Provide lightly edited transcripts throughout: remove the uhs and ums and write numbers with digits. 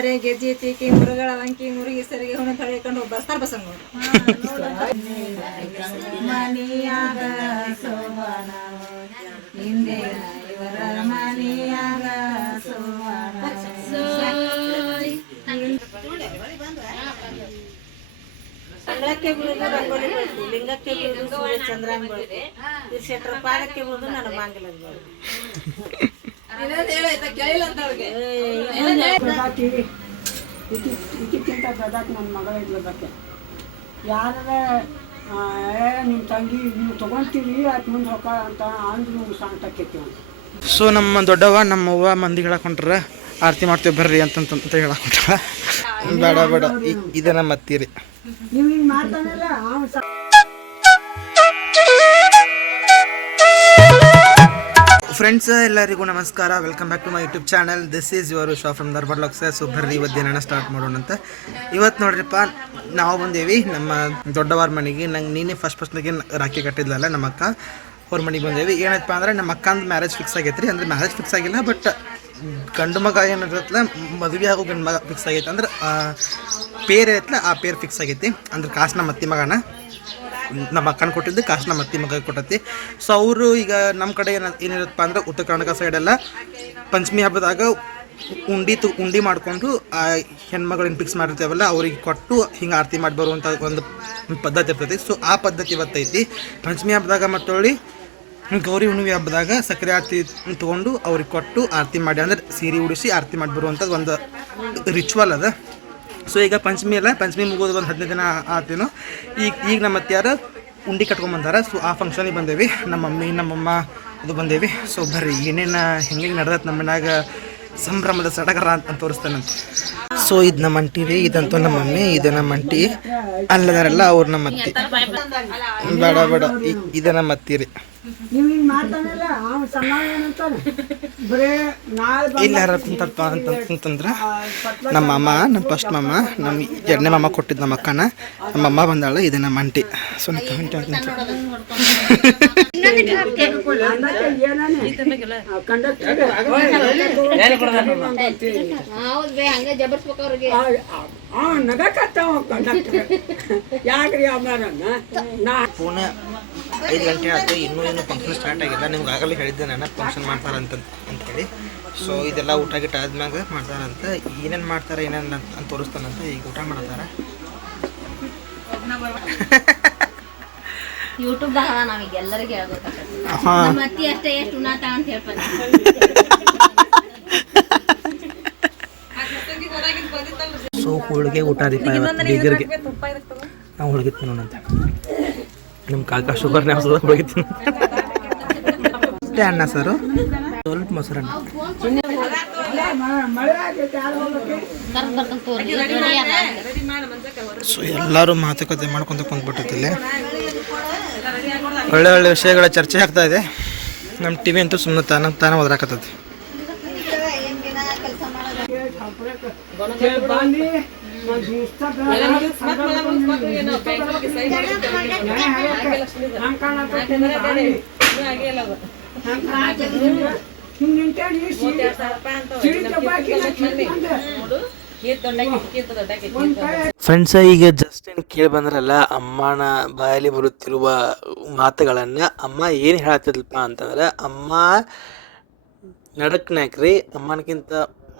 ತಾರೆ ಗೆಜ್ಜೆ ತೀಕಿ ಮುರುಗಳ ವಂಕಿ ಮುರುಗಿ ಸರಿಗೆ ಹುಣ ತಳ್ಕೊಂಡು ಬರ್ತಾರ ಬಸಂಗ ಮನಿಯಾಗ ಸೋಬಾನ ಹಿಂದೆ ಇವರ ಮನಿಯಾಗ ಸೋಬಾನ ಸಂಗಳಕ್ಕೆ ಬೀಳುದು ರಂಗೋಲಿ ಬೆಳೆದು ಲಿಂಗಕ್ಕೆ ಬೀಳುದು ಸೂರ್ಯ ಚಂದ್ರನ್ ಬೆಳೆದು ಈ ಶೆಟ್ರ ಪಾದಕ್ಕೆ ಬೀಳುದು ನನ್ನ ಮಾಂಗಲ್ಯದ ಬೆಳೆದು ಇದಕ್ಕಿಂತ ದೊಡ್ಡಕ್ಕೆ ನನ್ನ ಮಗಳ ಇಡ್ಲಕ್ಕೆ ಯಾರೇ ನಿಮ್ಮ ತಂಗಿ ನೀವು ತೊಗೊಳ್ತೀರಿ ಅದು ಮುಂದೆ ಹೊಕ್ಕ ಅಂತ ಅಂದ್ರೂ ಸಾಂಟಕ್ಕೈತಿ. ಸೊ ನಮ್ಮ ದೊಡ್ಡವ್ವ ನಮ್ಮವ್ವ ಮಂದಿಗೆ ಹೇಳಕೊಂಡ್ರ ಆರತಿ ಮಾಡ್ತೀವಿ ಬರ್ರಿ ಅಂತ ಹೇಳಕೊಂಡ್ರ. ಬೇಡ ಬೇಡ ಇದೇ ನಮ್ಮ ಅತ್ತೀರಿ. ನೀವು ಹಿಂಗೆ ಮಾಡ್ತಾನಲ್ಲ ಫ್ರೆಂಡ್ಸ್ ಎಲ್ಲರಿಗೂ ನಮಸ್ಕಾರ. Welcome back to my YouTube channel. This is your Sha from Darbar lux. So ಬರ್ರಿ ಇವತ್ತು ದಿನ ಸ್ಟಾರ್ಟ್ ಮಾಡೋಣ ಅಂತ. ಇವತ್ತು ನೋಡ್ರಿಪ್ಪ ನಾವು ಬಂದೇವಿ ನಮ್ಮ ದೊಡ್ಡವಾರ ಮನೆಗೆ. ನಂಗೆ ನೀನೇ ಫಸ್ಟ್ಗೆ ರಾಖಿ ಕಟ್ಟಿದ್ಲಲ್ಲ ನಮ್ಮ ಅಕ್ಕ ಅವ್ರ ಮನೆಗೆ ಬಂದೇವಿ. ಏನಪ್ಪ ಅಂದ್ರೆ ನಮ್ಮ ಅಕ್ಕಂದು ಮ್ಯಾರೇಜ್ ಫಿಕ್ಸ್ ಆಗೈತೆ ರೀ. ಅಂದರೆ ಮ್ಯಾರೇಜ್ ಫಿಕ್ಸ್ ಆಗಿಲ್ಲ, ಬಟ್ ಗಂಡು ಮಗ ಏನಿರತ್ತಲ್ಲ ಮದುವೆ ಆಗೋ ಗಂಡು ಮಗ ಫಿಕ್ಸ್ ಆಗೈತೆ. ಅಂದ್ರೆ ಪೇರ್ ಐತಲ್ಲ ಆ ಪೇರ್ ಫಿಕ್ಸ್ ಆಗೈತಿ. ಅಂದ್ರೆ ಕಾಸ್ನ ಮತ್ತಿ ಮಗನ ನಮ್ಮ ಅಕ್ಕನ ಕೊಟ್ಟಿದ್ದು ಕಾಸ್ನ ಮತ್ತಿ ಮಗ ಕೊಟ್ಟತಿ. ಸೊ ಅವರು ಈಗ ನಮ್ಮ ಕಡೆ ಏನಿರುತ್ತಪ್ಪ ಅಂದ್ರೆ ಉತ್ತರ ಕರ್ನಾಟಕ ಸೈಡೆಲ್ಲ ಪಂಚಮಿ ಹಬ್ಬದಾಗ ಉಂಡಿ ಮಾಡಿಕೊಂಡು ಆ ಹೆಣ್ಮಗಳನ್ನ ಫಿಕ್ಸ್ ಮಾಡಿರ್ತೇವಲ್ಲ ಅವ್ರಿಗೆ ಕೊಟ್ಟು ಹಿಂಗೆ ಆರತಿ ಮಾಡಿ ಬರುವಂಥ ಒಂದು ಪದ್ಧತಿ ಇರ್ತೈತಿ. ಸೊ ಆ ಪದ್ಧತಿ ಇವತ್ತೈತಿ. ಪಂಚಮಿ ಹಬ್ಬದಾಗ ಮತ್ತೊಳ್ಳಿ ಗೌರಿ ಹುಣ್ಣಿಮೆ ಹಬ್ಬದಾಗ ಸಕ್ಕರೆ ಆರತಿ ತೊಗೊಂಡು ಅವ್ರಿಗೆ ಕೊಟ್ಟು ಆರತಿ ಮಾಡಿ ಅಂದ್ರೆ ಸೀರೆ ಉಡಿಸಿ ಆರತಿ ಮಾಡಿ ಬರುವಂಥದ್ದು ಒಂದು ರಿಚುವಲ್ ಅದ. ಸೊ ಈಗ ಪಂಚಮಿ ಅಲ್ಲ, ಪಂಚಮಿ ಮುಗೋದು ಒಂದು 15 ದಿನ ಆತೇನೋ. ಈಗ ನಮ್ಮ ಅತ್ಯಾರು ಉಂಡಿ ಕಟ್ಕೊಂಬಂದಾರ. ಸೊ ಆ ಫಂಕ್ಷನಿಗೆ ಬಂದೇವಿ. ನಮ್ಮ ಮಮ್ಮಿ ನಮ್ಮಮ್ಮ ಅದು ಬಂದೇವಿ. ಸೊ ಬರ್ರಿ ಏನೇನು ಹೆಂಗೆ ನಡೆದತ್ತೆ ನಮ್ಮ ಮನ್ಯಾಗ ಸಂಭ್ರಮದ ಸಡಗರ ಅಂತ ತೋರಿಸ್ತಾನಂತೆ. ಸೊ ಇದು ನಮ್ಮ ಅಂಟಿ ರೀ, ಇದಂತೂ ನಮ್ಮ ಮಮ್ಮಿ, ಇದು ನಮ್ಮ ಅಂಟಿ. ಅಲ್ಲದಾರಲ್ಲ ಅವ್ರು ನಮ್ಮ ಅತ್ತಿ. ಬೇಡ ಬೇಡ ಇದು ನಮ್ಮ ಅತ್ತಿ ರೀ. ನೀವು ಹಿಂಗೆ ಮಾಡ್ತಾನಲ್ಲ ಅವ್ನು ಸಣ್ಣ ಏನಂತಾನೆ ಬರೇ ನಾಳೆ ಇಲ್ಲಿ ಯಾರು ಕುಂತಪ್ಪ ಅಂತಂದ್ರೆ ನಮ್ಮ ಮಾಮ, ನಮ್ಮ ಫಸ್ಟ್ ಮಾಮ, ನಮ್ಮ ಎರಡನೇ ಮಾಮ ಕೊಟ್ಟಿದ್ದು ನಮ್ಮ ಅಕ್ಕನ. ನಮ್ಮ ಅಮ್ಮ ಬಂದಾಳು, ಇದು ನಮ್ಮ ಅಂಟಿ. ಸೊ ಯಾಕ್ರಿ ಪುಣೆ 5 ಗಂಟೆ ಆಯಿತು, ಇನ್ನೂ ಫಂಕ್ಷನ್ ಸ್ಟಾರ್ಟ್ ಆಗಿಲ್ಲ. ನಿಮ್ಗೆ ಆಗಲೇ ಹೇಳಿದ್ದೆ ನಾನು ಫಂಕ್ಷನ್ ಮಾಡ್ತಾರಂತ ಅಂತೇಳಿ. ಸೊ ಇದೆಲ್ಲ ಊಟ ಗಿಟ್ಟ ಆದ್ಮ್ಯಾಗ ಮಾಡ್ತಾರಂತ. ಏನೇನು ಮಾಡ್ತಾರೆ ಏನೇನು ಅಂತ ತೋರಿಸ್ತಾನಂತ. ಈಗ ಊಟ ಮಾಡ್ತಾರೆ. ಯೂಟ್ಯೂಬ್ದಾಗ ನಾವೀಗ ಎಲ್ಲರಿಗೆ ಹೇಳ್ಬೇಕಾಗ್ತದೆ. ನಮ್ಮ ಅತ್ತಿ ಅಷ್ಟೇ ಎಷ್ಟು ಉಣ್ಣಾತ ಅಂತ ಹೇಳ್ತಾರೆ. ಸೊ ಹೋಳಿಗೆ ಊಟ ರೀ ಬೀಗರಿಗೆ. ನಾವು ಹೋಳಿಗೆ ತಿನ್ನೋಣಂತೆ. ನಮ್ಮ ಕಾಕ ಶುಗರ್ನೇ ಹೊಸದ ಹೋಳಿಗೆ ತಿನ್ನ ಅಷ್ಟೇ. ಅನ್ನ ಸಾರು ಸ್ವಲ್ಪ ಮೊಸರನ್ನ. ಸೊ ಎಲ್ಲರೂ ಮಾತುಕತೆ ಮಾಡ್ಕೊಂತ ಕುಂತ್ಬಿಟ್ಟಿಲ್ಲ. ಒಳ್ಳೆ ಒಳ್ಳೆ ವಿಷಯಗಳ ಚರ್ಚೆ ಆಗ್ತಾ ಇದೆ. ನಮ್ಮ ಟಿವಿ ಅಂತೂ ಸುಮ್ಮನೆ ತಾನೇ ಒದರಾಕತ್ತೈತಿ. ಫ್ರೆಂಡ್ಸ್, ಈಗ ಜಸ್ಟ್ ಏನು ಕೇಳಿ ಬಂದ್ರಲ್ಲ ಅಮ್ಮನ ಬಾಯಲ್ಲಿ ಬರುತ್ತಿರುವ ಮಾತುಗಳನ್ನು. ಅಮ್ಮ ಏನು ಹೇಳತ್ತಿದ್ಲಪ್ಪ ಅಂತಂದ್ರೆ, ಅಮ್ಮ ನಡಕ್ನಾಕ್ರಿ ಅಮ್ಮನಕ್ಕಿಂತ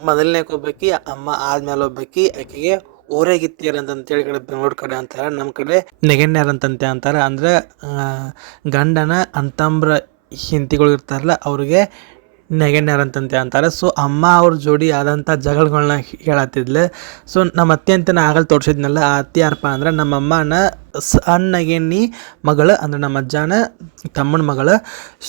ಮೊದಲನೇಕ್ಕೆ ಹೋಗ್ಬೇಕಿ, ಅಮ್ಮ ಆದ್ಮೇಲೆ ಹೋಗ್ಬೇಕಿ. ಆಕೆಗೆ ಓರೆಗಿತ್ತೀರ ಅಂತೇಳಿ ಕಡೆ ಬೆಂಗಳೂರು ಕಡೆ ಅಂತಾರೆ. ನಮ್ಮ ಕಡೆ ನೆಗೆನ್ಯಾರ ಅಂತಂತೆ ಅಂತಾರೆ. ಅಂದ್ರೆ ಗಂಡನ ಅಂತಂಬ್ರ ಹಿಂತಿಗಳು ಇರ್ತಾರಲ್ಲ ಅವ್ರಿಗೆ ನೆಗೆನ್ಯಾರ ಅಂತಂತೆ ಅಂತಾರೆ. ಸೊ ಅಮ್ಮ ಅವ್ರ ಜೋಡಿ ಆದಂಥ ಜಗಳಗಳನ್ನ ಹೇಳತ್ತಿದ್ಲು. ಸೊ ನಮ್ಮ ಅತ್ತೆ ಅಂತ ನಾ ಆಗಲ್ಲಿ ತೋರಿಸಿದ್ನಲ್ಲ, ಆ ಅತ್ತೆ ಯಾರಪ್ಪ ಅಂದ್ರೆ ನಮ್ಮ ಅಮ್ಮನ ಸಣ್ಣಗೆಣ್ಣಿ ಮಗಳು, ಅಂದ್ರೆ ನಮ್ಮ ಅಜ್ಜನ ತಮ್ಮನ ಮಗಳು.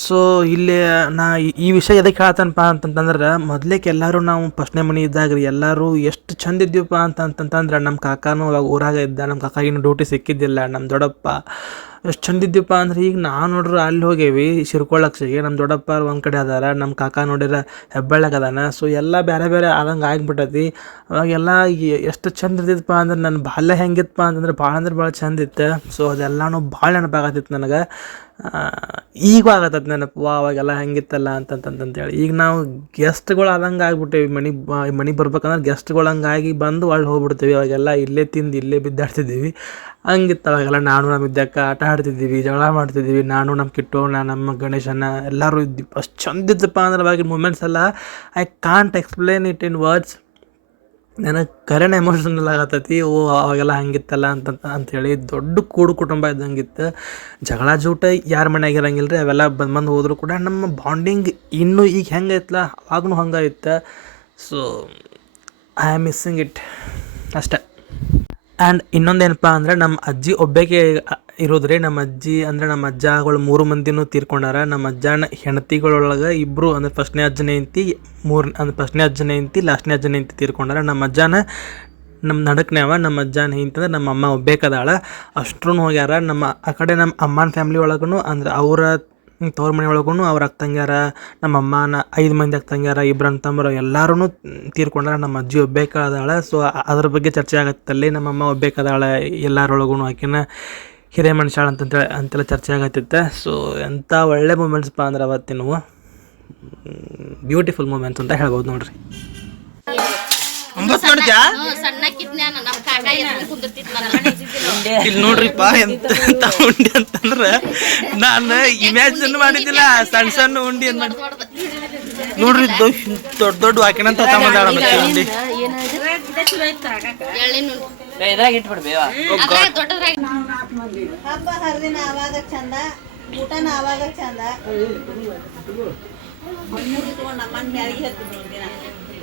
ಸೊ ಇಲ್ಲಿ ನಾ ಈ ವಿಷಯ ಎದಕ್ಕೆ ಹೇಳ್ತಾನಪ್ಪ ಅಂತಂತಂದ್ರೆ, ಮೊದಲೇಕೆ ಎಲ್ಲರೂ ನಾವು ಫಸ್ಟ್ನೇ ಮನೆ ಇದ್ದಾಗ ರೀ ಎಲ್ಲರೂ ಎಷ್ಟು ಚಂದ ಇದ್ದೀವಪ್ಪ ಅಂತಂತಂದ್ರೆ, ನಮ್ಮ ಕಾಕಾನು ಅವಾಗ ಊರಾಗ ಇದ್ದ. ನಮ್ಮ ಕಾಕಾಗಿನ ಡ್ಯೂಟಿ ಸಿಕ್ಕಿದ್ದಿಲ್ಲ. ನಮ್ಮ ದೊಡ್ಡಪ್ಪ ಎಷ್ಟು ಚಂದ ಇದ್ದೀವಪ್ಪ ಅಂದ್ರೆ, ಈಗ ನಾವು ನೋಡ್ರಿ ಅಲ್ಲಿ ಹೋಗೇವಿ ಶಿರ್ಕೊಳ್ಳಕ್ಷಿಗೆ. ನಮ್ಮ ದೊಡ್ಡಪ್ಪ ಒಂದು ಕಡೆ ಅದಾರ, ನಮ್ಮ ಕಾಕ ನೋಡಿರ ಹೆಬ್ಬಳ್ಳಾಗ ಅದಾನ. ಸೊ ಎಲ್ಲ ಬೇರೆ ಬೇರೆ ಆದಂಗೆ ಆಗಿಬಿಟ್ಟೈತಿ. ಅವಾಗೆಲ್ಲ ಎಷ್ಟು ಚಂದ ಇರ್ತಿತ್ತಪ್ಪ ಅಂದ್ರೆ, ನನ್ನ ಬಾಲ್ಯ ಹೆಂಗಿತ್ತಪ್ಪ ಅಂತಂದ್ರೆ ಭಾಳ ಅಂದ್ರೆ ಭಾಳ ಚಂದ ಇತ್ತು. ಸೊ ಅದೆಲ್ಲನೂ ಭಾಳ ನೆನಪಾಗತ್ತಿತ್ತು ನನಗೆ. ಈಗೂ ಆಗತ್ತದ ನೆನಪು ಅವಾಗೆಲ್ಲ ಹೆಂಗಿತ್ತಲ್ಲ ಅಂತಂತಂತೇಳಿ. ಈಗ ನಾವು ಗೆಸ್ಟ್ಗಳು ಆದಂಗೆ ಆಗ್ಬಿಟ್ಟೇವಿ, ಮನೆಗೆ ಬರ್ಬೇಕಂದ್ರೆ ಗೆಸ್ಟ್ಗಳು ಹಂಗಾಗಿ ಬಂದು ಒಳ್ಳೆ ಹೋಗ್ಬಿಡ್ತೀವಿ. ಅವಾಗೆಲ್ಲ ಇಲ್ಲೇ ತಿಂದು ಇಲ್ಲೇ ಬಿದ್ದಾಡ್ತಿದ್ದೀವಿ. ಹಂಗಿತ್ತು ಅವಾಗೆಲ್ಲ. ನಾನು ನಮ್ಮ ಇದ್ದಕ್ಕ ಆಟ ಆಡ್ತಿದ್ದೀವಿ, ಜಗಳ ಮಾಡ್ತಿದ್ದೀವಿ. ನಾನು ನಮ್ಮ ಕಿಟ್ಟೋಣ, ನಮ್ಮ ಗಣೇಶನ ಎಲ್ಲರೂ ಇದ್ವಿ. ಅಷ್ಟು ಚಂದ ಇದ್ದಪ್ಪ ಅಂದ್ರೆ ಅವಾಗಿನ ಮೂಮೆಂಟ್ಸ್ ಎಲ್ಲ I can't explain it in words. ನನಗೆ ಕರೆನ ಎಮೋಷನಲ್ ಆಗತ್ತೈತಿ. ಅವಾಗೆಲ್ಲ ಹಂಗಿತ್ತಲ್ಲ ಅಂಥೇಳಿ. ದೊಡ್ಡ ಕೂಡು ಕುಟುಂಬ ಇದ್ದಂಗಿತ್ತು. ಜಗಳ ಜೂಟ ಯಾರ ಮನ್ಯಾಗ ಇರಂಗಿಲ್ಲ ರೀ. ಅವೆಲ್ಲ ಬಂದು ಹೋದರೂ ಕೂಡ ನಮ್ಮ ಬಾಂಡಿಂಗ್ ಇನ್ನೂ ಈಗ ಹೆಂಗೆ ಐತಲ್ಲ ಅವಾಗೂ ಹಂಗೆ ಇತ್ತು. So I am missing it ಅಷ್ಟೆ. ಆ್ಯಂಡ್ ಇನ್ನೊಂದೇನಪ್ಪ ಅಂದ್ರೆ ನಮ್ಮ ಅಜ್ಜಿ ಒಬ್ಬಾಕೆ ಇರೋದು ರೀ. ನಮ್ಮ ಅಜ್ಜಿ ಅಂದರೆ ನಮ್ಮ ಅಜ್ಜಗಳು 3 ಮಂದಿನೂ ತೀರ್ಕೊಂಡಾರ. ನಮ್ಮ ಅಜ್ಜನ ಹೆಂಡತಿಗಳೊಳಗೆ 2 ಅಂದರೆ ಫಸ್ಟ್ನೇ ಅಜ್ಜನ ಹೆಂಡ್ತಿ, ಫಸ್ಟ್ನೇ ಅಜ್ಜನ ಹೆಂಡ್ತಿ, ಲಾಸ್ಟ್ನೇ ಅಜ್ಜನ ಹೆಂಡ್ತಿ ತೀರ್ಕೊಂಡಾರ. ನಮ್ಮ ಅಜ್ಜನ ನಮ್ಮ ನಡಕ್ನೇವ, ನಮ್ಮ ಅಜ್ಜನ ಹೆಂಡ್ತಿ ನಮ್ಮ ಅಮ್ಮ ಒಬ್ಬೇಕದಾಳ. ಅಷ್ಟ್ರೂ ಹೋಗ್ಯಾರ. ಆ ಕಡೆ ನಮ್ಮ ಅಮ್ಮನ ಫ್ಯಾಮ್ಲಿ ಒಳಗೂ ಅಂದ್ರೆ ಅವರ ತವ್ರ ಮನೆ ಒಳಗೂ ಅವ್ರ ಅಕ್ಕಂಗ್ಯಾರ, ನಮ್ಮ ಅಮ್ಮನ 5 ಮಂದಿ ಅಕ್ಕಂಗ್ಯಾರ, 2 ಅಣ್ಣ ತಮ್ಮರು ಎಲ್ಲರೂ ತೀರ್ಕೊಂಡಾರ. ನಮ್ಮ ಅಜ್ಜಿ ಒಬ್ಬೇಕಾದಾಳ. ಸೊ ಅದ್ರ ಬಗ್ಗೆ ಚರ್ಚೆ ಆಗತ್ತಲ್ಲಿ. ನಮ್ಮ ಅಮ್ಮ ಒಬ್ಬೇಕಾದಾಳ ಎಲ್ಲರೊಳಗೂ, ಆಕಿನ ಹಿರೇ ಮನುಷ್ಯಾಳ ಅಂತೆಲ್ಲ ಚರ್ಚೆ ಆಗತ್ತಿತ್ತು. ಸೊ ಎಂಥ ಒಳ್ಳೆ ಮೂಮೆಂಟ್ಸ್ಪ ಅಂದ್ರೆ ಅವತ್ತಿನವು ಬ್ಯೂಟಿಫುಲ್ ಮೂಮೆಂಟ್ಸ್ ಅಂತ ಹೇಳ್ಬೋದು ನೋಡ್ರಿ. ಇಲ್ಲಿ ನೋಡ್ರಿಪ್ಪ ಎಂತ ಉಂಡಿ ಅಂತಂದ್ರೆ ನಾನು ಇಮ್ಯಾಜಿನ್ ಮಾಡಿದ್ದಿಲ್ಲ. ಸಣ್ಣ ಉಂಡಿ ಅಂತ ನೋಡ್ರಿ, ದೊಡ್ಡ ಹಾಕಿನಂತ ತಗೊಂಡಾಳ ಮತ್ತೆ ಉಂಡಿ. ಹಬ್ಬ ಹರಿದಿನ ಆವಾಗ ಚಂದ, ಊಟನ ಆವಾಗ ಚಂದ. ನಮ್ಮನ್ನ ಮ್ಯಾಳಿಗೆ ಹತ್ತಿದ್ರು ದಿನ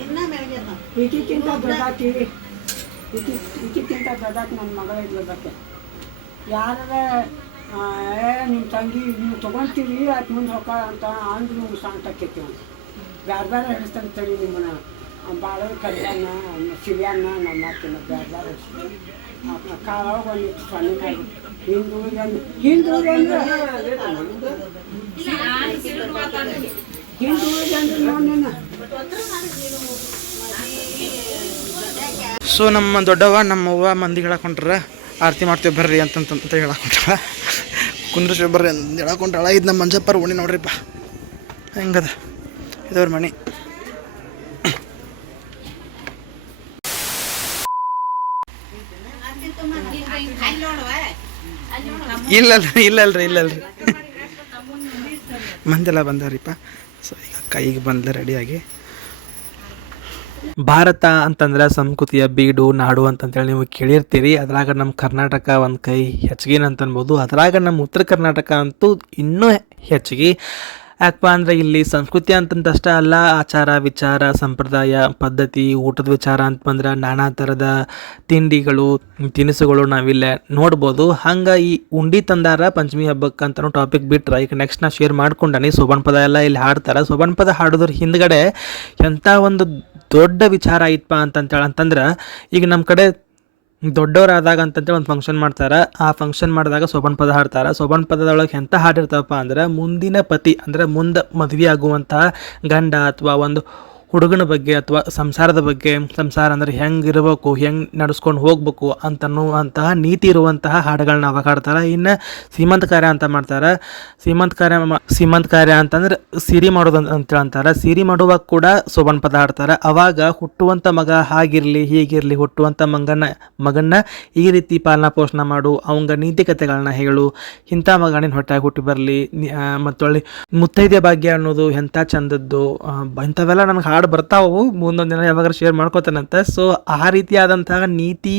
ಇನ್ನ ಮ್ಯಾಳಿಗೆ ಈಕಿಕ್ಕಿಂತ ದೊಡ್ಡಾಕಿ ನನ್ನ ಮಗಳ ಇರ್ಬೇಕು. ಯಾರ ನಿಮ್ಮ ತಂಗಿ ನೀವು ತೊಗೊಳ್ತೀರಿ ಆಕೆ ಮುಂದೆ ಹೊಕ್ಕ ಅಂತ ಅಂದ್ರೂ ನೀವು ಸಾಂಟಕ್ಕೈತಿ. ಬೇರೆ ಹಿಡಿಸ್ತಾನೆ ತಡಿ ನಿಮ್ಮನ್ನ. ಬಾಳೆ ಕಲ್ಯಾಣ ಸಿರಿಯನ್ನ ನಮ್ಮ ಅಕ್ಕಿನ ಬೇರೆ ಕಾಳೊಳಗೆ ಒಂದಿಟ್ಟು ಸಣ್ಣ ಮಾಡಿ ಹಿಂದುಳಿದಂದ್ರೆ ಸೊ ನಮ್ಮ ದೊಡ್ಡವ್ವ ನಮ್ಮವ್ವ ಮಂದಿಗೆ ಹೇಳಕೊಂಡ್ರ ಆರತಿ ಮಾಡ್ತೀವಿ ಬರ್ರಿ ಅಂತ ಹೇಳಕೊಂಡ್ರ. ಕುಂದ್ರಿಸಿ ಬರ್ರಿ ಅಂತ ಹೇಳಕೊಂಡ್ರಾಳ. ಇದು ನಮ್ಮ ಮಂಜಪ್ಪರ ಓಣಿ ನೋಡ್ರಿಪ್ಪ ಹೆಂಗದ. ಇದವ್ರ ಮನೆ. ಇಲ್ಲಲ್ರಿ ಮಂದೆಲ್ಲ ಬಂದಾರಿಪ್ಪ. ಸೊ ಈಗ ಕೈಗೆ ಬಂದ ರೆಡಿಯಾಗಿ. ಭಾರತ ಅಂತಂದ್ರೆ ಸಂಸ್ಕೃತಿಯ ಬೀಡು ನಾಡು ಅಂತಂತೇಳಿ ನೀವು ಕೇಳಿರ್ತೀರಿ. ಅದ್ರಾಗ ನಮ್ಮ ಕರ್ನಾಟಕ ಒಂದು ಕೈ ಹೆಚ್ಚಿಗೆ ಅಂತ ಅನ್ಬೋದು. ಅದ್ರಾಗ ನಮ್ಮ ಉತ್ತರ ಕರ್ನಾಟಕ ಅಂತೂ ಇನ್ನೂ ಹೆಚ್ಚಿಗೆ. ಯಾಕಪ್ಪ ಅಂದರೆ ಇಲ್ಲಿ ಸಂಸ್ಕೃತಿ ಅಂತಂತಷ್ಟೇ ಅಲ್ಲ, ಆಚಾರ ವಿಚಾರ ಸಂಪ್ರದಾಯ ಪದ್ಧತಿ ಊಟದ ವಿಚಾರ ಅಂತ ಬಂದ್ರೆ ನಾನಾ ಥರದ ತಿಂಡಿಗಳು ತಿನಿಸುಗಳು ನಾವಿಲ್ಲೇ ನೋಡ್ಬೋದು. ಹಂಗೆ ಈ ಉಂಡಿ ತಂದಾರ ಪಂಚಮಿ ಹಬ್ಬಕ್ಕೆ ಅಂತಲೂ ಟಾಪಿಕ್ ಬಿಟ್ರೆ ಈಗ ನೆಕ್ಸ್ಟ್ ನಾ ಶೇರ್ ಮಾಡ್ಕೊಂಡಾನಿ. ಸೋಬಾನ್ ಪದ ಎಲ್ಲ ಇಲ್ಲಿ ಹಾಡ್ತಾರೆ. ಸೋಬಾನ್ ಪದ ಹಾಡೋದ್ರ ಹಿಂದ್ಗಡೆ ಎಂಥ ಒಂದು ದೊಡ್ಡ ವಿಚಾರ ಐತಪ್ಪ ಅಂತಂದ್ರೆ ಈಗ ನಮ್ಮ ಕಡೆ ದೊಡ್ಡವರಾದಾಗ ಅಂತಂತೇಳಿ ಒಂದು ಫಂಕ್ಷನ್ ಮಾಡ್ತಾರೆ. ಆ ಫಂಕ್ಷನ್ ಮಾಡಿದಾಗ ಸೋಬಾನ್ ಪದ ಹಾಡ್ತಾರೆ. ಸೋಬಾನ್ ಪದದೊಳಗೆ ಎಂಥ ಹಾಡಿರ್ತಾವಪ್ಪ ಅಂದ್ರೆ ಮುಂದಿನ ಪತಿ ಅಂದರೆ ಮುಂದೆ ಮದುವೆ ಆಗುವಂತಹ ಗಂಡ ಅಥವಾ ಒಂದು ಹುಡುಗನ ಬಗ್ಗೆ ಅಥವಾ ಸಂಸಾರದ ಬಗ್ಗೆ, ಸಂಸಾರ ಅಂದರೆ ಹೆಂಗೆ ಇರಬೇಕು, ಹೆಂಗೆ ನಡೆಸ್ಕೊಂಡು ಹೋಗ್ಬೇಕು ಅಂತನ್ನುವಂತಹ ನೀತಿ ಇರುವಂತಹ ಹಾಡುಗಳನ್ನ ಅವಾಗ ಹಾಡ್ತಾರೆ. ಇನ್ನು ಸೀಮಂತ ಕಾರ್ಯ ಅಂತ ಮಾಡ್ತಾರೆ. ಸೀಮಂತ ಕಾರ್ಯ ಅಂತಂದ್ರೆ ಸಿರಿ ಮಾಡೋದು ಅಂತೇಳಿ ಅಂತಾರೆ. ಸಿರಿ ಮಾಡುವಾಗ ಕೂಡ ಸೋಬಾನ್ ಪದ ಹಾಡ್ತಾರೆ. ಅವಾಗ ಹುಟ್ಟುವಂಥ ಮಗ ಹಾಗಿರಲಿ ಹೀಗಿರಲಿ, ಹುಟ್ಟುವಂಥ ಮಗನ್ನ ಈ ರೀತಿ ಪಾಲನಾ ಪೋಷಣೆ ಮಾಡು, ಅವಂಗ ನೀತಿ ಕಥೆಗಳನ್ನ ಹೇಳು, ಇಂಥ ಮಗನಿನ ಹೊಟ್ಟೆಗೆ ಹುಟ್ಟಿ ಬರಲಿ, ಮತ್ತೊಳ್ಳಿ ಮುತ್ತೈದೆ ಭಾಗ್ಯ ಅನ್ನೋದು ಎಂಥ ಚಂದದ್ದು, ಇಂಥವೆಲ್ಲ ನನಗೆ ಹಾಡು ಬರ್ತಾವು. ಮುಂದೊಂದು ದಿನ ಯಾವಾಗ ಶೇರ್ ಮಾಡ್ಕೋತಾನಂತೆ. ಸೊ ಆ ರೀತಿಯಾದಂತಹ ನೀತಿ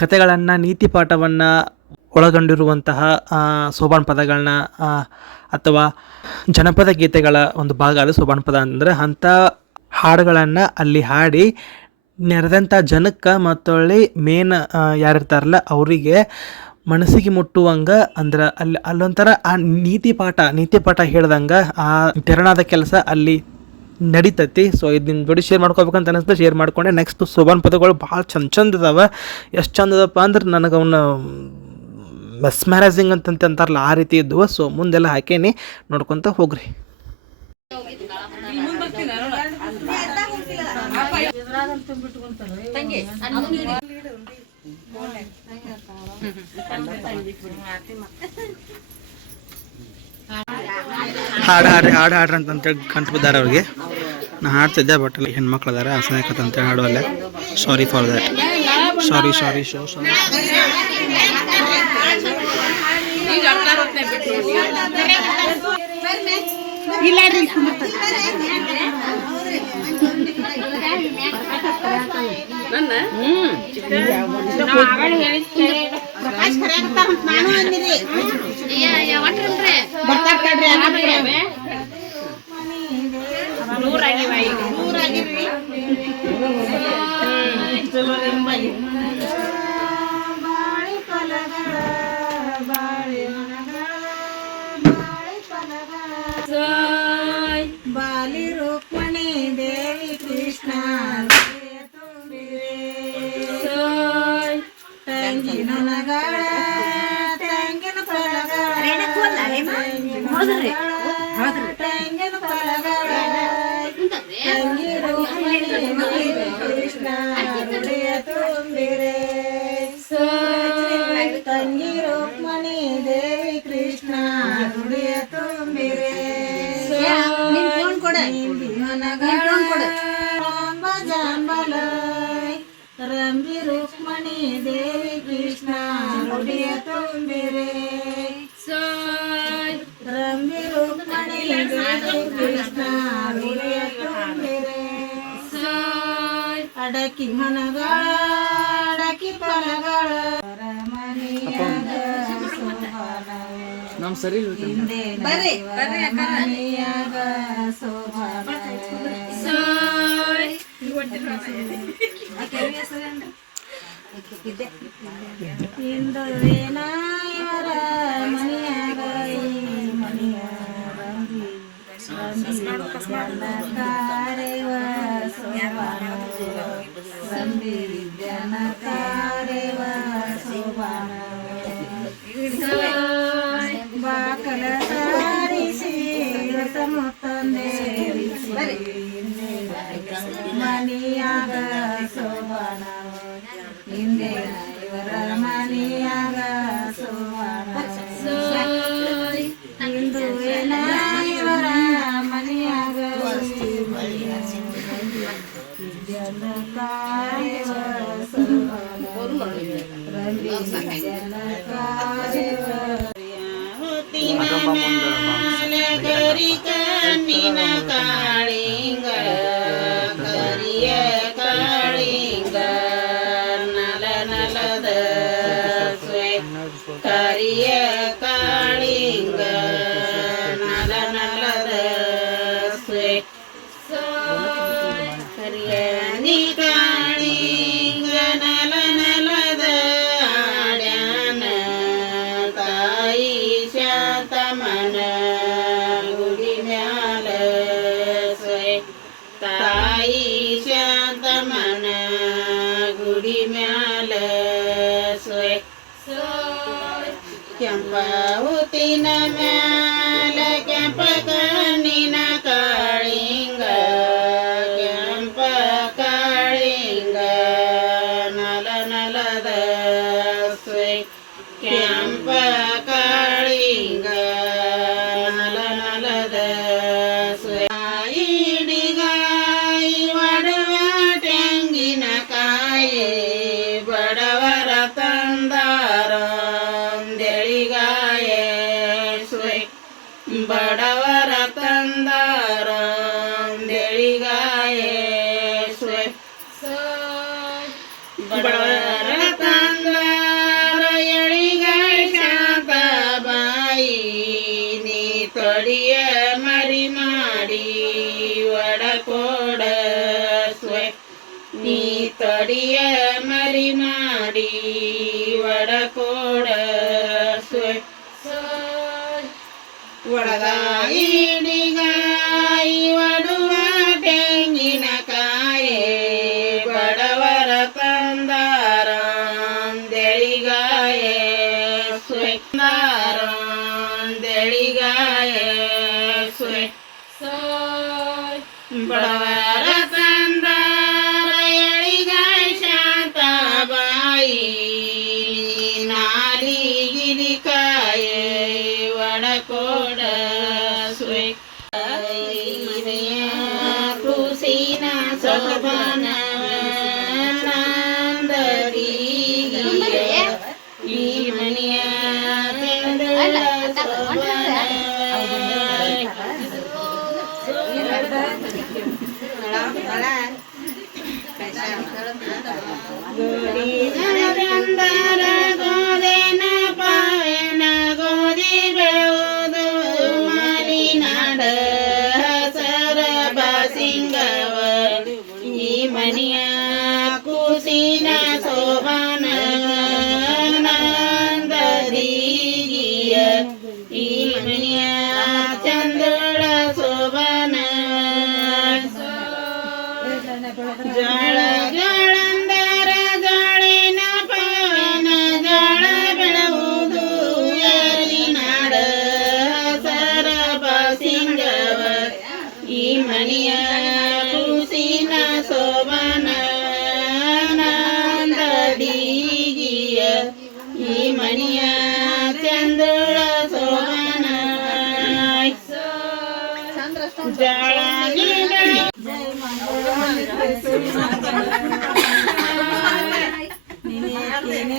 ಕಥೆಗಳನ್ನು, ನೀತಿ ಪಾಠವನ್ನು ಒಳಗೊಂಡಿರುವಂತಹ ಸೋಬಾನ್ ಪದಗಳನ್ನ ಅಥವಾ ಜನಪದ ಗೀತೆಗಳ ಒಂದು ಭಾಗ ಅದು ಸೋಬಾನ್ ಪದ ಅಂದರೆ. ಅಂಥ ಹಾಡುಗಳನ್ನು ಅಲ್ಲಿ ಹಾಡಿ ನೆರೆದಂಥ ಜನಕ್ಕೆ ಮತ್ತೊಳ್ಳಿ ಮೇನ್ ಯಾರಿರ್ತಾರಲ್ಲ ಅವರಿಗೆ ಮನಸ್ಸಿಗೆ ಮುಟ್ಟುವಂಗೆ ಅಂದ್ರೆ ಅಲ್ಲೊಂಥರ ಆ ನೀತಿ ಪಾಠ ಹೇಳ್ದಂಗೆ ಆ ತೆರನಾದ ಕೆಲಸ ಅಲ್ಲಿ ನಡೀತೈತಿ. ಸೊ ಇದನ್ನ ಜೋಡಿ ಶೇರ್ ಮಾಡ್ಕೋಬೇಕಂತ ಅನಿಸ್ತು, ಶೇರ್ ಮಾಡ್ಕೊಂಡೆ. ನೆಕ್ಸ್ಟ್ ಸೋಬಾನ್ ಪದಗಳು ಭಾಳ ಚಂದ ಇದಾವೆ. ಎಷ್ಟು ಚಂದ ಇದಪ್ಪ ಅಂದ್ರೆ ನನಗೆ ಅವನ್ನ ಮೆಸ್ಮರೈಸಿಂಗ್ ಅಂತಾರಲ್ಲ ಆ ರೀತಿ ಇದ್ವು. ಸೊ ಮುಂದೆಲ್ಲ ಹಾಕೇನಿ, ನೋಡ್ಕೊತ ಹೋಗ್ರಿ. ಹಾಡು ಹಾಡ್ರಿ ಅಂತೇಳಿ ಕಂತು ಬಿದ್ದಾರೆ ಅವ್ರಿಗೆ. ನಾ ಹಾಡ್ತಿದ್ದೆ ಬಟ್ ಅಲ್ಲಿ ಹೆಣ್ಮಕ್ಳು ಅದಾರೆ ಅಂತೇಳಿ ಹಾಡುವಲ್ಲ. Sorry for that. Sorry show sorry. ಬಾಲಿ ರುಕ್ಮಣಿ ದೇವಿ ಕೃಷ್ಣ ತಂಗಿನ ನಗಳ ತಂಗಿನ ಫಲಗಳ ತಂಗಿನ ಫಲಗಳ ತಂಗಿ ರುಕ್ಮಣಿ ಕೃಷ್ಣ ನುಡಿಯ ತುಂಬಿರೆ ತಂಗಿ ರುಕ್ಮಣಿ ದೇವಿ ಕೃಷ್ಣ ನುಡಿಯ ತುಂಬಿರೆ ರಂಬಿ ರುಕ್ಮಣಿ ದೇವಿ ಕೃಷ್ಣ ನುಡಿಯ ತುಂಬಿರೆ ರಂಬಿ ರುಕ್ಮಣಿ ದೇವಿ ಕೃಷ್ಣ ನುಡಿಯ ತುಂಬಿರೆ ಅಡಕಿ ಮನಗಳ ಅಡಕಿ ಫಲಗಳ ರಮಣೀಯದ ಶೋಭಾನ ಹಿಂದೆ ಮನೆಯಾಗ ಶೋಭಾನ ಇಂದು ವಿನಾಯವರ ಮನೆಯಾಗ ಈ ಮನೆಯ ರಂಬಿ ಕಾರೆವ ಶೋಭಾನ ರಂಬಿ ವಿದ್ಯಾನ ಕಾರೆವ ಶೋಭಾನ ಬಾಕಲ ಸಾರಿಸಿ ರಸಮೊತ್ತಂದೆ ಮನಿಯಾಗ ಶೋಭಾನ ಹಿಂದೆ ಇವರ ಮನಿಯಾಗ ಶೋಭಾನ ಇಂದು ಇವರ ಮನಿಯಾಗ ಕಾಯುವ ಶೋಭಾನ ಗರಿ ಕಣ್ಣಿನ ಕಾಳಿಂಗ ಕರಿಯ ಕಾಳಿಂಗ ನಲ ನಲದ ಕರಿಯ ಕಾಳಿಂಗ ನಲ ನಲದ ಕರಿಯ ನೀ ಕಾಳಿಂಗ ನಲ ನಲದ ಆಡ್ಯಾನ ತಾಯಿ ಶಾತಮನ ಗುಡಿ ಮ್ಯಾಲ ತಾಯಿ ಶಾತಮನ ಗುಡಿ ಮ್ಯಾಲ ಕೆಂಪಾವುತಿನ ಮ್ಯಾಲ ಕೆಂಪ ಕಣ್ಣಿನ ಕಾಳಿಂಗ ಕೆಂಪ ಕಾಳಿಂಗ ನಲ ನಲದ ಕೆಂಪ ಕಾಳಿಂಗ ನಲ ನಲದ ಇಡಿಗಾಯಿ ಒಡವ ತೆಂಗಿನಕಾಯಿ ಬಡವರ ತಂದಾರ ದೆಳಿಗಾಯೆ ಬಡವರ ತಂದಾರ ದೆಳಿಗಾಯೆ ಬಡವರ ತಂದಾರ ಎಳಿಗಾಯ ಶಾಂತ ಬಾಯಿ ನೀ ತೊಡಿಯ ಮರಿ ಮಾಡಿ ಒಡಕೋಡ ನೀ ತೊಡಿಯ ಮರಿ ಮಾಡಿ ಒಡಕೋಡ ಒಡಗಾಯಿಡಿಗಾಯಿ ಒಡುವ ತೆಂಗಿನಕಾಯಿ ಬಡವರ ತಂದಾರ ದೆಳಿಗಾಯೆ ದೆಳಿಗಾಯೆ ಬಡವರ ತಂದಾರ ಎಳಿಗಾಯ ಶಾಂತ ಬಾಯಿ ನಾಲಿಗಿಲಿಕಾಯೆ ಒಡಕೋಡ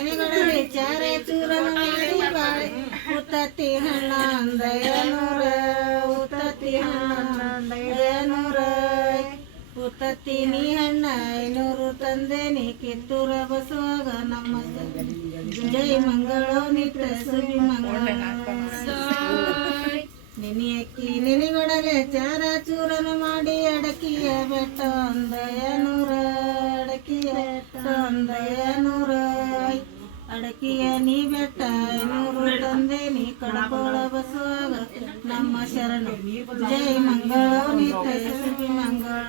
ನಿನಗೊಡಲೆ ಚಾರೆ ಚೂರನ ಮಾಡಿ ಬಾಳೆ ಉತ್ತತ್ತಿ ಹಣ್ಣ ಅಂದಯನೂರ ಉತ್ತತ್ತಿ ಹಣ್ಣ ಅಂದಯನೂರ ಉತ್ತತ್ತಿ ನೀ ಹಣ್ಣ 500 ತಂದೆ ನೀ ಕಿತ್ತೂರ ಬಸವಾಗ ನಮ್ಮ ಜೈ ಮಂಗಳೋ ನಿತ್ಯ ಸುಭಿ ಮಂಗಳ ನಿನಿಯಕ್ಕಿ ನಿನಿಗೊಡಲೆ ಚಾರ ಚೂರನ ಮಾಡಿ ಅಡಕಿಯ ಬೆಟ್ಟ ಅಂದಯನೂರ ಅಡಕಿಯ ಅಂದಯನೂರ ಅಡಕಿಯ ನೀ ಬೆಟ್ಟ 500 ತಂದೆ ನೀ ಕಡಕೋಳ ಬಸವಾಗ ನಮ್ಮ ಶರಣು ಜೈ ಮಂಗಳೋ ನಿತ್ಯ ಸುಭಿ ಮಂಗಳ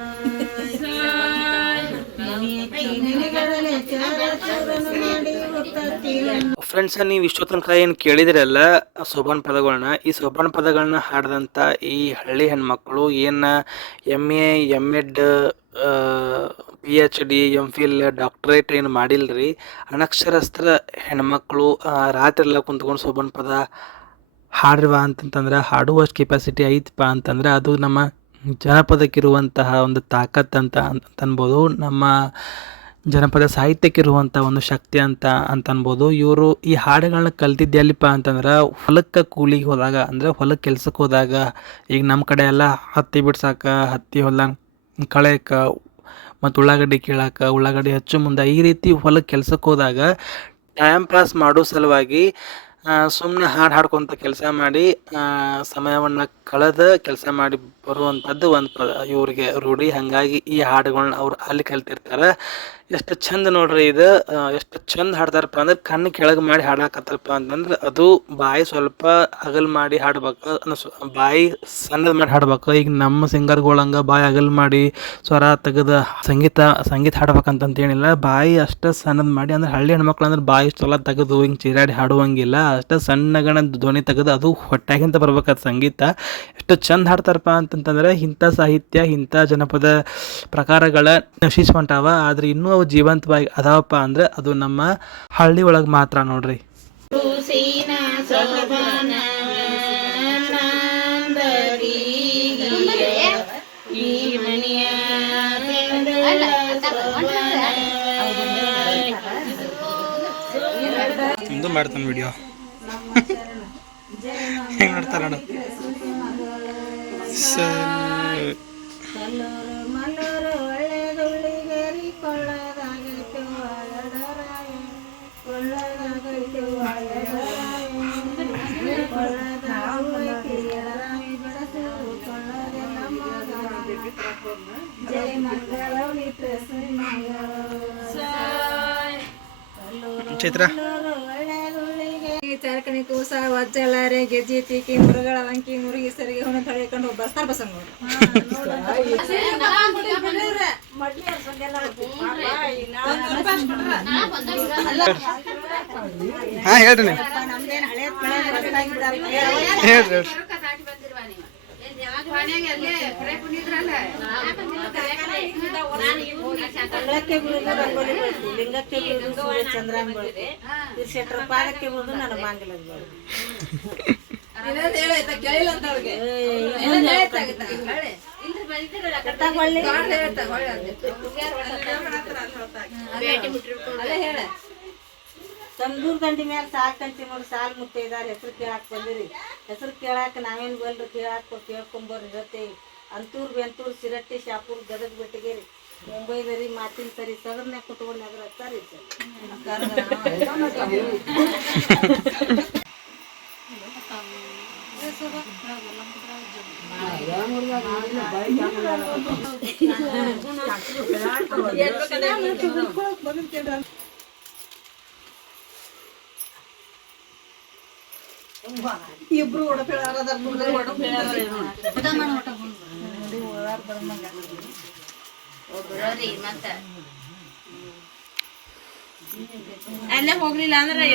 ನಿನಿಯಕ್ಕಿ ನಿನಿಗೊಡಲೆ ಚಾರ ಚೂರನ ಮಾಡಿ ಉತ್ತತ್ತಿ ಫ್ರೆಂಡ್ಸ್, ನೀವು ಇಷ್ಟೊತ್ತು ತನಕ ಏನು ಕೇಳಿದ್ರಲ್ಲ ಸೋಬಾನ್ ಪದಗಳನ್ನ, ಈ ಸೋಬಾನ್ ಪದಗಳನ್ನ ಹಾಡಿದಂಥ ಈ ಹಳ್ಳಿ ಹೆಣ್ಮಕ್ಳು ಏನು MA, MEd, PhD, MPhil, doctorate ಏನು ಮಾಡಿಲ್ರಿ. ಅನಕ್ಷರಸ್ಥ ಹೆಣ್ಮಕ್ಳು ರಾತ್ರಿ ಎಲ್ಲ ಕುಂತ್ಕೊಂಡು ಸೋಬಾನ್ ಪದ ಹಾಡ್ರಿವ ಅಂತಂತಂದ್ರೆ, ಹಾಡುವಷ್ಟು ಕೆಪಾಸಿಟಿ ಐತಪ್ಪ ಅಂತಂದ್ರೆ ಅದು ನಮ್ಮ ಜನಪದಕ್ಕಿರುವಂತಹ ಒಂದು ತಾಕತ್ ಅಂತ ಅನ್ಬೋದು. ನಮ್ಮ ಜನಪದ ಸಾಹಿತ್ಯಕ್ಕಿರುವಂಥ ಒಂದು ಶಕ್ತಿ ಅಂತ ಅನ್ಬೋದು. ಇವರು ಈ ಹಾಡುಗಳನ್ನ ಕಲ್ತಿದ್ದು ಎಲ್ಲಿಪ್ಪ ಅಂತಂದ್ರೆ ಹೊಲಕ್ಕೆ ಕೂಲಿಗೆ ಹೋದಾಗ, ಅಂದರೆ ಹೊಲಕ್ಕೆ ಕೆಲ್ಸಕ್ಕೆ ಹೋದಾಗ. ಈಗ ನಮ್ಮ ಕಡೆ ಎಲ್ಲ ಹತ್ತಿ ಬಿಡ್ಸಕ್ಕೆ, ಹತ್ತಿ ಹೊಲ ಕಳೆಯಕ್ಕೆ ಮತ್ತು ಉಳ್ಳಾಗಡ್ಡಿ ಕೀಳಕ್ಕೆ, ಉಳ್ಳಾಗಡ್ಡಿ ಹಚ್ಚು ಮುಂದೆ ಈ ರೀತಿ ಹೊಲಕ್ಕೆ ಕೆಲ್ಸಕ್ಕೆ ಹೋದಾಗ ಟೈಮ್ ಪಾಸ್ ಮಾಡೋ ಸಲುವಾಗಿ ಸುಮ್ಮನೆ ಹಾಡ್ಕೊತ ಕೆಲಸ ಮಾಡಿ ಸಮಯವನ್ನು ಕಳೆದ ಕೆಲಸ ಮಾಡಿ ಬರುವಂಥದ್ದು ಒಂದು ಇವ್ರಿಗೆ ರೂಢಿ. ಹಾಗಾಗಿ ಈ ಹಾಡುಗಳನ್ನ ಅವ್ರು ಅಲ್ಲಿ ಕಲ್ತಿರ್ತಾರೆ. ಎಷ್ಟು ಚಂದ ನೋಡ್ರಿ ಇದು, ಎಷ್ಟು ಚಂದ ಹಾಡ್ತಾರಪ್ಪ ಅಂದ್ರೆ ಕಣ್ಣು ಕೆಳಗೆ ಮಾಡಿ ಹಾಡಾಕತ್ತಾರಪ್ಪ ಅಂತಂದ್ರೆ ಅದು ಬಾಯಿ ಸ್ವಲ್ಪ ಅಗಲ್ ಮಾಡಿ ಹಾಡ್ಬೇಕು, ಬಾಯಿ ಸಣ್ಣದು ಮಾಡಿ ಹಾಡ್ಬೇಕು. ಈಗ ನಮ್ಮ ಸಿಂಗರ್ಗಳಂಗೆ ಬಾಯಿ ಅಗಲ್ ಮಾಡಿ ಸ್ವರ ತೆಗೆದು ಸಂಗೀತ ಹಾಡ್ಬೇಕಂತೇನಿಲ್ಲ. ಬಾಯಿ ಅಷ್ಟು ಸಣ್ಣದು ಮಾಡಿ, ಅಂದ್ರೆ ಹಳ್ಳಿ ಹೆಣ್ಮಕ್ಳು ಅಂದ್ರೆ ಬಾಯಿ ಇಷ್ಟೆಲ್ಲ ತೆಗೆದು ಹಿಂಗೆ ಚೀರಾಡಿ ಹಾಡುವಂಗಿಲ್ಲ. ಅಷ್ಟು ಸಣ್ಣಗಣ ಧ್ವನಿ ತೆಗೆದು ಅದು ಹೊಟ್ಟಾಗಿಂತ ಬರ್ಬೇಕಾದ ಸಂಗೀತ. ಎಷ್ಟು ಚಂದ ಹಾಡ್ತಾರಪ್ಪ ಅಂತಂತಂದ್ರೆ ಇಂಥ ಸಾಹಿತ್ಯ, ಇಂಥ ಜನಪದ ಪ್ರಕಾರಗಳ ನಶಿಸಿ ಹೊಂಟಾವ. ಆದ್ರೆ ಇನ್ನೂ ಅವು ಜೀವಂತವಾಗಿ ಅದಾವಪ್ಪ ಅಂದ್ರೆ ಅದು ನಮ್ಮ ಹಳ್ಳಿ ಒಳಗೆ ಮಾತ್ರ ನೋಡ್ರಿ. ಇಂದು ಮಾಡ್ತಾನೆ ವಿಡಿಯೋ ಹೆಂಗ್ ನೋಡ್ತಾರ ನೋಡು. ಚೈತ್ರ ಚಾರಕಣಿ ಕೂಸ ವಜ್ಜಲಾರೆ ಗೆಜ್ಜಿ ತೀಕಿ ಮುರುಗಳ ವಂಕಿ ಮುರುಗಿ ಸರಿಗೆ ಅವನ ತೊಳೆಕೊಂಡು ಬರ್ತಾರ ಬಸಂಗ ಹಾ ಹೇಳ್ರಿ ಹೇಳ್ರಿ. ಅಂಗಳಕ್ಕೆ ಬೀಳುದು ರಂಗೋಲಿ ಬೆಳೆದು, ಲಿಂಗಕ್ಕೆ ಬೀಳುದು ಸೂರ್ಯ ಚಂದ್ರನ್ ಬೆಳೆದು, ತಿರ್ಸೆಟ್ರ ಪಾದಕ್ಕೆ ಬೀಳುದು ನನ್ನ ಮಾಂಗಲ್ಯದ ಬೆಳೆದು. ತಮ್ದೂರ್ ದಂಡಿ ಮೇಲೆ ಸಾಕಂತಿ ನೋಡಿ ಸಾಲ್ ಮುತ್ತೈದಾರ ಹೆಸರು ಕೇಳಾಕ್ ಬಂದಿರಿ. ಹೆಸರು ಕೇಳಾಕ ನಾವೇನ್ ಬಲ್ರಿ, ಕೇಳ್ಕೊಂಬರ್ರಿ. ಇರತ್ತೆ ಅಂತೂರ್ ಬೆಂತೂರ್ ಸಿರಟ್ಟಿ ಶಾಪುರ್ ಗದಗ ಬೆಟ್ಟಗೇರಿ ಮುಂಬೈದರಿ ಮಾತಿನ ಸರಿ ಸಗರ್ನ್ಯಾಗ ಕುಟ್ಕೊಂಡು ನಗರ ಹಚ್ಚಾರಿ ಇಬ್ರು ಅಲ್ಲೇ ಹೋಗ್ಲಿಲ್ಲ ಅಂದ್ರೆ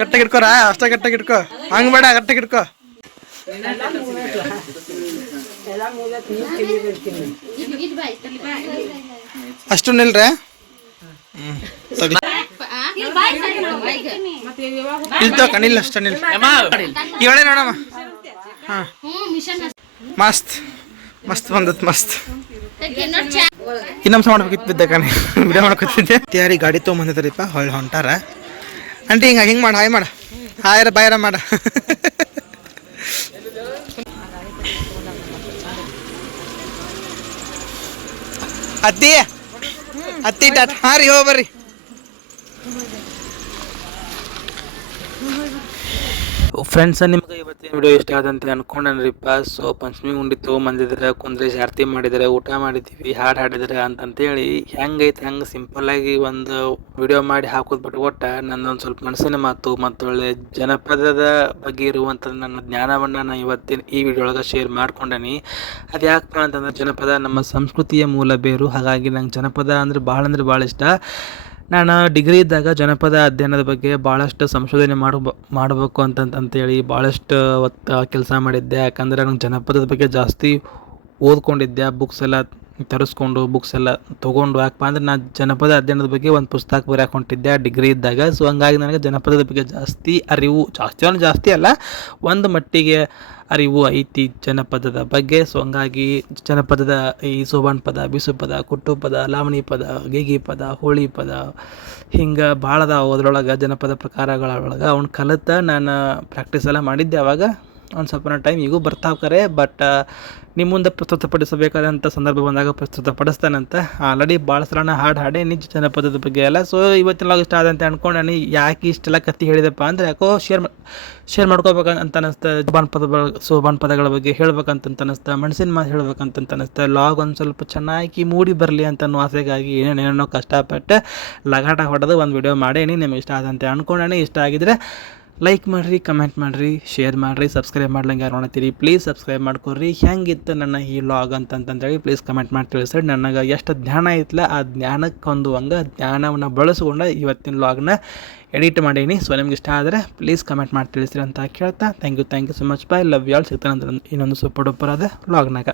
ಗಟ್ಟಾಗಿ ಇಟ್ಕೋರ, ಅಷ್ಟ ಗಟ್ಟಾಗಿ ಇಟ್ಕೋ, ಹಂಗ ಬೇಡ, ಗಟ್ಟಾಗಿ ಇಟ್ಕೋ. ಎಲ್ಲ ಮೂಲಕ ನೀವು ತಿಳಿದಿರ್ತೀನಿ. ಅಷ್ಟು ನಿಲ್ರೆ ಸರಿ ಇಲ್ತ ಕಣಿಲ್ಲ ಅಷ್ಟ ನಿಲ್ ಇವಳೆ ನೋಡಮ್ಮ. ಹಾಂ ಮಸ್ತ್ ಮಸ್ತ್ ಬಂದತ್ ಮಸ್ತ್. ಇನ್ನೊಂದು ಮಾಡ್ಬೇಕಿತ್ತು ಬಿದ್ದ ಕಣಿ ವಿಡಿಯೋ ಮಾಡ್ಕೊತಿದ್ದೆ. ಯಾರಿ ಗಾಡಿ ತೊಗೊಂಬಂದಿದ್ದಾರಿಪ್ಪ ಹೊಳ್ಳಿ ಹೊಂಟಾರ. ಆಂಟಿ ಹಿಂಗೆ ಮಾಡ ಹಾಯ್ ಮಾಡ ಹಾಯರ ಬಾಯರ ಮಾಡ. ಅತ್ತಿ ಅತ್ತಿ ಟಾಟ್ ಹಾಂ ರೀ ಹೋ ಬರ್ರಿ. ಫ್ರೆಂಡ್ಸ್ ನಿಮ್ಗೆ ಇವತ್ತಿನ ವಿಡಿಯೋ ಇಷ್ಟ ಆದಂತೆ ಅನ್ಕೊಂಡ್ರಿಪ್ಪ. ಸೊ ಪಂಚಮಿ ಉಂಡಿ ತೊಗೊಂಬಂದಿದ್ರೆ ಕುಂದ್ರೆ ಆರತಿ ಮಾಡಿದರೆ ಊಟ ಮಾಡಿದ್ದೀವಿ ಹಾಡು ಹಾಡಿದ್ರೆ ಅಂತಂತೇಳಿ ಹೆಂಗೈತೆ ಹೆಂಗೆ ಸಿಂಪಲ್ಲಾಗಿ ಒಂದು ವಿಡಿಯೋ ಮಾಡಿ ಹಾಕೋದು ಬಿಟ್ಕೊಟ್ಟ ನನ್ನೊಂದು ಸ್ವಲ್ಪ ಮನಸ್ಸಿನ ಮಾತು ಮತ್ತು ಒಳ್ಳೆ ಜನಪದದ ಬಗ್ಗೆ ಇರುವಂಥ ನನ್ನ ಜ್ಞಾನವನ್ನು ನಾನು ಇವತ್ತಿನ ಈ ವಿಡಿಯೋ ಒಳಗೆ ಶೇರ್ ಮಾಡ್ಕೊಂಡೀನಿ. ಅದು ಯಾಕಪ್ಪ ಅಂತಂದ್ರೆ ಜನಪದ ನಮ್ಮ ಸಂಸ್ಕೃತಿಯ ಮೂಲ ಬೇರು. ಹಾಗಾಗಿ ನಂಗೆ ಜನಪದ ಅಂದ್ರೆ ಭಾಳ ಇಷ್ಟ. ನಾನು ಡಿಗ್ರಿ ಇದ್ದಾಗ ಜನಪದ ಅಧ್ಯಯನದ ಬಗ್ಗೆ ಭಾಳಷ್ಟು ಸಂಶೋಧನೆ ಮಾಡಬೇಕು ಅಂತಂತೇಳಿ ಭಾಳಷ್ಟು ಕೆಲಸ ಮಾಡಿದ್ದೆ. ಯಾಕಂದರೆ ನಂಗೆ ಜನಪದದ ಬಗ್ಗೆ ಜಾಸ್ತಿ ಓದ್ಕೊಂಡಿದ್ದೆ. ಬುಕ್ಸ್ ಎಲ್ಲ ತರಿಸ್ಕೊಂಡು ಬುಕ್ಸ್ ಎಲ್ಲ ತೊಗೊಂಡು ಯಾಕಪ್ಪ ಅಂದ್ರೆ ನಾನು ಜನಪದ ಅಧ್ಯಯನದ ಬಗ್ಗೆ ಒಂದು ಪುಸ್ತಕ ಬರೆಯಕ್ಕೆ ಹೊಂಟಿದ್ದೆ ಡಿಗ್ರಿ ಇದ್ದಾಗ. ಸೊ ಹಂಗಾಗಿ ನನಗೆ ಜನಪದದ ಬಗ್ಗೆ ಜಾಸ್ತಿ ಅರಿವು ಜಾಸ್ತಿ ಅಲ್ಲ ಒಂದು ಮಟ್ಟಿಗೆ ಅರಿವು ಐತಿ ಜನಪದದ ಬಗ್ಗೆ. ಸೊ ಹಂಗಾಗಿ ಜನಪದದ ಈ ಸೋಬಾನ್ ಪದ, ಬಿಸು ಪದ, ಕುಟ್ಟು ಪದ, ಲಾವಣಿ ಪದ, ಗೀಗಿ ಪದ, ಹೋಳಿ ಪದ ಹಿಂಗೆ ಭಾಳ ಅದಾವ ಅದ್ರೊಳಗೆ ಜನಪದ ಪ್ರಕಾರಗಳೊಳಗೆ. ಅವ್ನು ಕಲಿತ ನಾನು ಪ್ರಾಕ್ಟೀಸ್ ಎಲ್ಲ ಮಾಡಿದ್ದೆ. ಅವಾಗ ಒಂದು ಸ್ವಲ್ಪ ಟೈಮ್ ಈಗೂ ಬರ್ತಾವ್ಕರೆ. ಬಟ್ ನಿಮ್ಮ ಮುಂದೆ ಪ್ರಸ್ತುತಪಡಿಸಬೇಕಾದಂಥ ಸಂದರ್ಭ ಬಂದಾಗ ಪ್ರಸ್ತುತಪಡಿಸ್ತಾನಂತ. ಆಲ್ರೆಡಿ ಭಾಳ ಸಲ ಹಾಡು ಹಾಡೇ ನಿಜ ಜನಪದದ ಬಗ್ಗೆ ಎಲ್ಲ. ಸೊ ಇವತ್ತಿನ ಇಷ್ಟ ಆದಂತೆ ಅನ್ಕೊಂಡು ನಾನು ಯಾಕೆ ಇಷ್ಟೆಲ್ಲ ಕತ್ತಿ ಹೇಳಿದೆಪ್ಪ ಅಂದರೆ ಯಾಕೋ ಶೇರ್ ಮಾಡ್ಕೋಬೇಕಂತ ಅನ್ನಿಸ್ತಾ. ಸೋಬಾನ್ ಪದಗಳ ಬಗ್ಗೆ ಹೇಳ್ಬೇಕಂತ ಅನ್ನಿಸ್ತಾ, ಮನಸ್ಸಿನ ಮಾತು ಹೇಳ್ಬೇಕಂತ ಅನ್ನಿಸ್ತಾ. ಲಾಗ್ ಒಂದು ಸ್ವಲ್ಪ ಚೆನ್ನಾಗಿ ಮೂಡಿ ಬರಲಿ ಅಂತ ಅನ್ನೋ ಆಸೆಗಾಗಿ ಏನೇನೋ ಕಷ್ಟಪಟ್ಟು ಲಗಾಟ ಹೊಡೆದು ಒಂದು ವಿಡಿಯೋ ಮಾಡೇನಿ. ನಿಮಗೆ ಇಷ್ಟ ಆದಂತೆ ಅನ್ಕೊಂಡೇನಿ. ಇಷ್ಟ ಆಗಿದ್ರೆ ಲೈಕ್ ಮಾಡಿರಿ, ಕಮೆಂಟ್ ಮಾಡಿರಿ, ಶೇರ್ ಮಾಡಿರಿ, ಸಬ್ಸ್ಕ್ರೈಬ್ ಮಾಡ್ಲಂಗೆ ಯಾರು ನೋಡ್ತೀರಿ ಪ್ಲೀಸ್ ಸಬ್ಸ್ಕ್ರೈಬ್ ಮಾಡ್ಕೊರಿ. ಹೆಂಗಿತ್ತು ನನ್ನ ಈ ಲಾಗ್ ಅಂತಂತೇಳಿ ಪ್ಲೀಸ್ ಕಮೆಂಟ್ ಮಾಡಿ ತಿಳಿಸ್ರಿ. ನನಗೆ ಎಷ್ಟು ಜ್ಞಾನ ಐತಲ್ಲ ಆ ಜ್ಞಾನಕ್ಕೆ ಹೊಂದುವಂಗೆ ಜ್ಞಾನವನ್ನು ಬಳಸ್ಕೊಂಡು ಇವತ್ತಿನ ಲಾಗ್ನ ಎಡಿಟ್ ಮಾಡೀನಿ. ಸೊ ನಿಮ್ಗೆ ಇಷ್ಟ ಆದರೆ ಪ್ಲೀಸ್ ಕಮೆಂಟ್ ಮಾಡಿ ತಿಳಿಸ್ರಿ ಅಂತ ಕೇಳ್ತಾ thank you so much. Bye love you all. ಸಿಗ್ತಾನಂತ ಇನ್ನೊಂದು ಸೂಪರ್ ಡೂಪರ್ ಆದ ಲಾಗ್ನಾಗ.